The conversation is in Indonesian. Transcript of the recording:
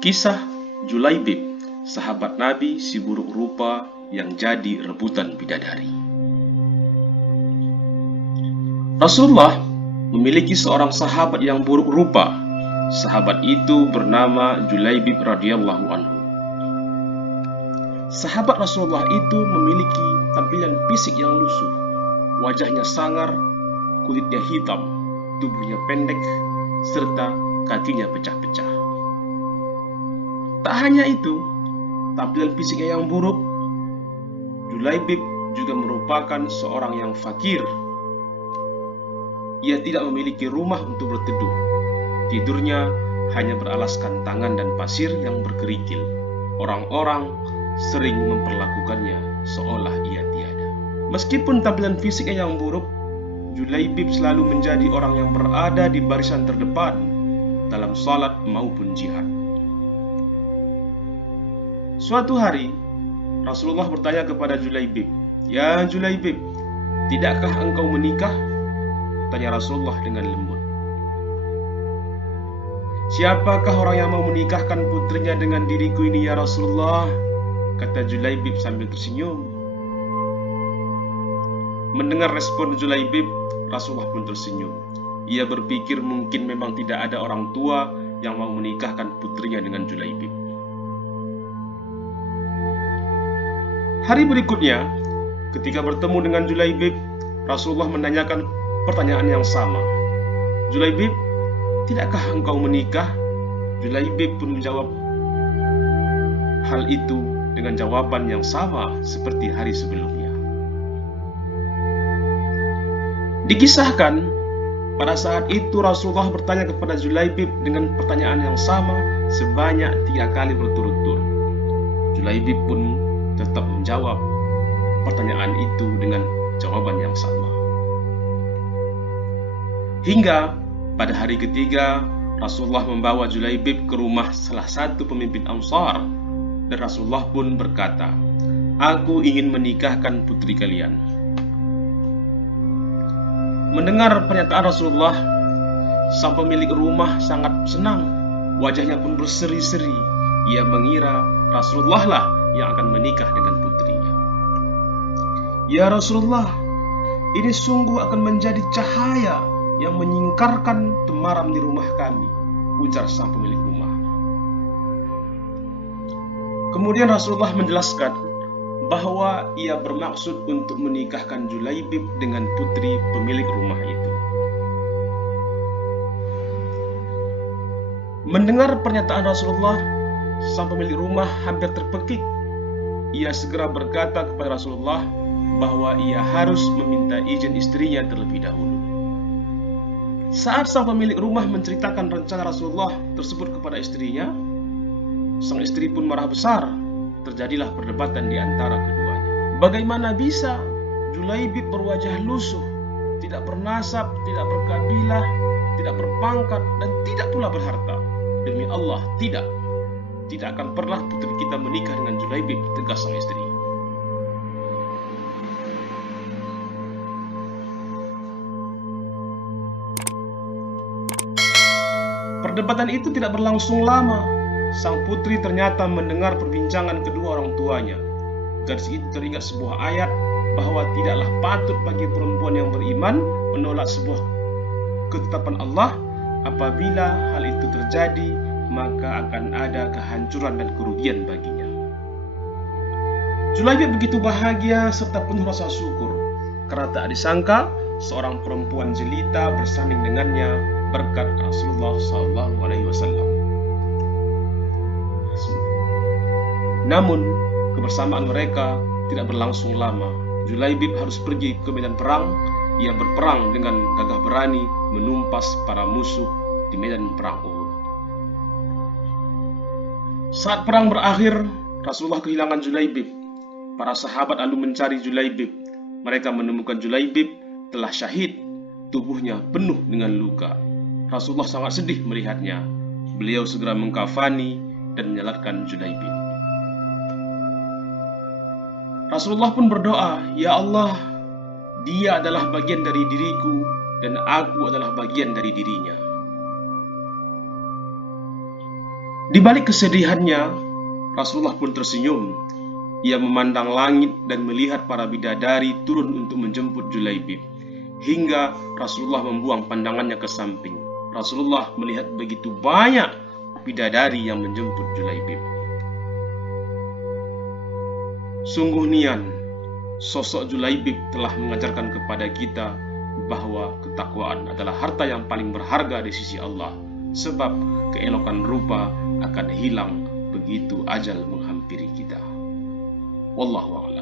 Kisah Julaibib, sahabat Nabi si buruk rupa yang jadi rebutan bidadari. Rasulullah memiliki seorang sahabat yang buruk rupa. Sahabat itu bernama Julaibib radhiyallahu anhu. Sahabat Rasulullah itu memiliki tampilan fisik yang lusuh, wajahnya sangar, kulitnya hitam, tubuhnya pendek, serta kakinya pecah-pecah. Tak hanya itu, tampilan fisiknya yang buruk, Julaibib juga merupakan seorang yang fakir. Ia tidak memiliki rumah untuk berteduh. Tidurnya hanya beralaskan tangan dan pasir yang berkerikil. Orang-orang sering memperlakukannya seolah ia tiada. Meskipun tampilan fisiknya yang buruk, Julaibib selalu menjadi orang yang berada di barisan terdepan dalam salat maupun jihad. Suatu hari, Rasulullah bertanya kepada Julaibib, "Ya Julaibib, tidakkah engkau menikah?" Tanya Rasulullah dengan lembut. "Siapakah orang yang mau menikahkan putrinya dengan diriku ini ya Rasulullah?" kata Julaibib sambil tersenyum. Mendengar respon Julaibib, Rasulullah pun tersenyum. Ia berpikir mungkin memang tidak ada orang tua yang mau menikahkan putrinya dengan Julaibib. Hari berikutnya, ketika bertemu dengan Julaibib, Rasulullah menanyakan pertanyaan yang sama. "Julaibib, tidakkah engkau menikah?" Julaibib pun menjawab hal itu dengan jawaban yang sama seperti hari sebelumnya. Dikisahkan, pada saat itu Rasulullah bertanya kepada Julaibib dengan pertanyaan yang sama sebanyak 3 kali berturut-turut. Julaibib pun tetap menjawab pertanyaan itu dengan jawaban yang sama. Hingga pada hari ketiga, Rasulullah membawa Julaibib ke rumah salah satu pemimpin Ansar, dan Rasulullah pun berkata, "Aku ingin menikahkan putri kalian." Mendengar pernyataan Rasulullah, sang pemilik rumah sangat senang. Wajahnya pun berseri-seri. Ia mengira Rasulullah lah yang akan menikah dengan putrinya. "Ya Rasulullah, ini sungguh akan menjadi cahaya yang menyingkarkan temaram di rumah kami," ujar sang pemilik rumah. Kemudian Rasulullah menjelaskan bahwa ia bermaksud untuk menikahkan Julaibib dengan putri pemilik rumah itu. Mendengar pernyataan Rasulullah, sang pemilik rumah hampir terpekik. Ia segera berkata kepada Rasulullah bahwa ia harus meminta izin istrinya terlebih dahulu. Saat sang pemilik rumah menceritakan rencana Rasulullah tersebut kepada istrinya, sang istri pun marah besar. Terjadilah perdebatan di antara keduanya. Bagaimana bisa Julaibib berwajah lusuh, tidak bernasab, tidak berkabilah, tidak berpangkat, dan tidak pula berharta? Demi Allah, tidak akan pernah putri kita menikah dengan Julaibib, tegas sang istri. Perdebatan itu tidak berlangsung lama. Sang putri ternyata mendengar perbincangan kedua orang tuanya. Dari situ teringat sebuah ayat bahwa tidaklah patut bagi perempuan yang beriman menolak sebuah ketetapan Allah. Apabila hal itu terjadi, maka akan ada kehancuran dan kerugian baginya. Julaibib begitu bahagia serta penuh rasa syukur karena tak disangka seorang perempuan jelita bersanding dengannya berkat Rasulullah SAW. Namun, kebersamaan mereka tidak berlangsung lama. Julaibib harus pergi ke medan perang. Ia berperang dengan gagah berani, menumpas para musuh di medan perang Uhud. Saat perang berakhir, Rasulullah kehilangan Julaibib. Para sahabat lalu mencari Julaibib. Mereka menemukan Julaibib telah syahid, tubuhnya penuh dengan luka. Rasulullah sangat sedih melihatnya. Beliau segera mengkafani dan menyalatkan Julaibib. Rasulullah pun berdoa, "Ya Allah, dia adalah bagian dari diriku dan aku adalah bagian dari dirinya." Di balik kesedihannya, Rasulullah pun tersenyum. Ia memandang langit dan melihat para bidadari turun untuk menjemput Julaibib. Hingga Rasulullah membuang pandangannya ke samping. Rasulullah melihat begitu banyak bidadari yang menjemput Julaibib. Sungguh nian, sosok Julaibib telah mengajarkan kepada kita bahwa ketakwaan adalah harta yang paling berharga di sisi Allah. Sebab keelokan rupa akan hilang begitu ajal menghampiri kita. Wallahu a'lam.